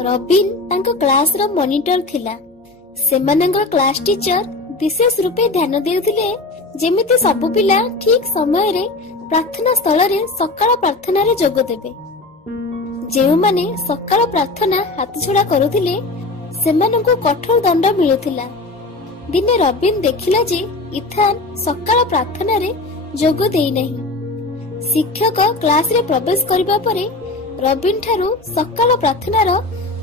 Robin तांको class रो monitor थिला। सेमानंको class teacher विशेष रूपे ध्यान देउथिले जेमिति सब पिला ठीक समय रे प्रार्थना स्थल रे सकाळ प्रार्थना रे जोग देबे। जेउ माने सकाळ प्रार्थना हाथ छुड़ा करुथिले सेमानंको कठोर दंड मिलुथिला। दिने रबिन देखिला जे इथान सकाळ प्रार्थना रे जोग देई नहीं। शिक्षक क्लास रे प्रवेश करबा परे रबिन ठारू सकाळ प्रार्थना रो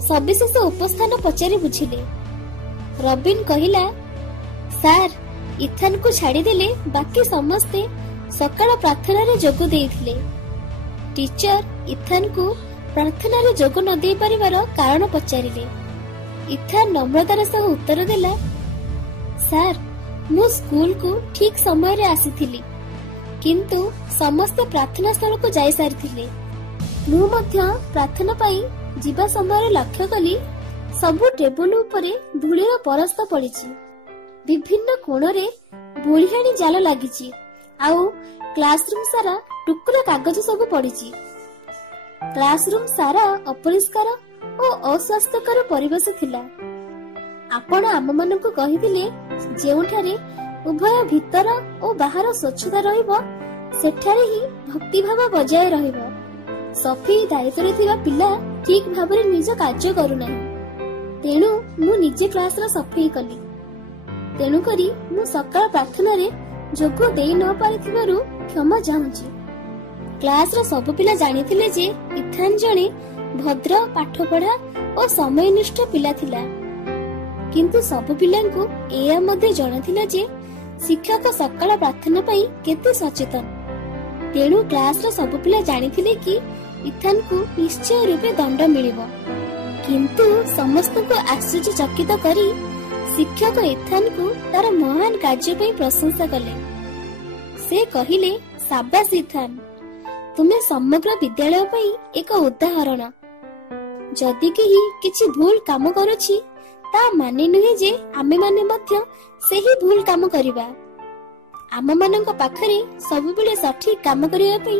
सविशेष उपस्थान पचारि बुझिले। रबिन कहिला, सार इथान को छाड़ी देले बाकी समस्ते सकाळ प्रार्थना रे जोग देइथिले। टीचर इथान को प्रार्थना रे जोग न देई परिवार कारण पचारिले। इथान नम्रतार सह उत्तर देला, सार मु स्कूल को ठीक समय रे आसीथिली किंतु समस्त प्रार्थना स्थल को जाई सारिथिले। मु मध्य प्रार्थना पाई जीवा समय लक्ष्य कली सबु टेबुल उपरे धूलीर परस्त पड़िछि। विभिन्न कोण रे बुढ़ियाणी जाल लागिछि आउ क्लासरूम सारा टुकुरा कागज सब पड़िछि। क्लासरूम सारा अपरिष्कार और अस्वास्थ्यकर परिवेश थिला। आपण आम मानकु कहिदिले जेउठारे उभय भीतर और बाहर स्वच्छता रहिबो सेठारे ही भक्ति भाव बजाय रहिबो। सफेई दायित्व थिबा पिला ठीक भाबरे निज कार्य करू नाही। तेणु मु निजे क्लास रा सफेई कली। तेणु करी मु सकाळ प्रार्थना रे जोग देई न पारिथिबारु क्षमा चाहूची। क्लास रा सब पिला जानिथिले जे इथान जणे भद्र पाठपढ़ा और समयनिष्ठ पिला थिला। किंतु सब पिलांकु एया मध्ये जणाथिला जे शिक्षक सकाळ प्रार्थना पई केते सचेतन। तेणु क्लास रा सब पिला जानिथिले कि इथान को निश्चय रूपे दंड मिलिबो। किंतु समस्त को आश्चर्यचकित करी शिक्षक इथान को तार महान कार्य पई प्रशंसा कले। से कहिले, साबास इथान, तुमे समग्र विद्यालय पई एक उदाहरण। जदि केही किछि भूल काम करूछि ता माने नुहे जे आमे माने मध्य सेही भूल काम करिबा। आम मानक पाखरे सब बेले सठिक काम करिया पई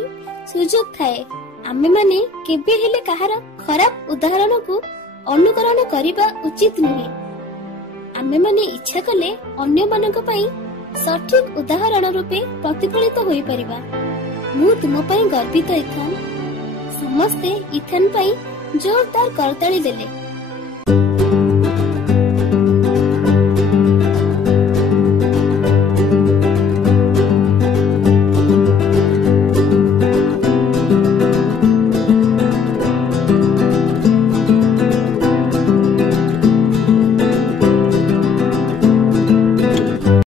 सुजोग थाए। आमे माने केबे हेले कहार खराब उदाहरण को अनुकरण करिबा उचित नुहे। आमे माने इच्छा कले अन्य मानक पई सठिक उदाहरण रूपे प्रतिफलित होई परिबा। मु तुम पई गर्वित इथान। समस्ते इथान पई जोरदार करताली देले।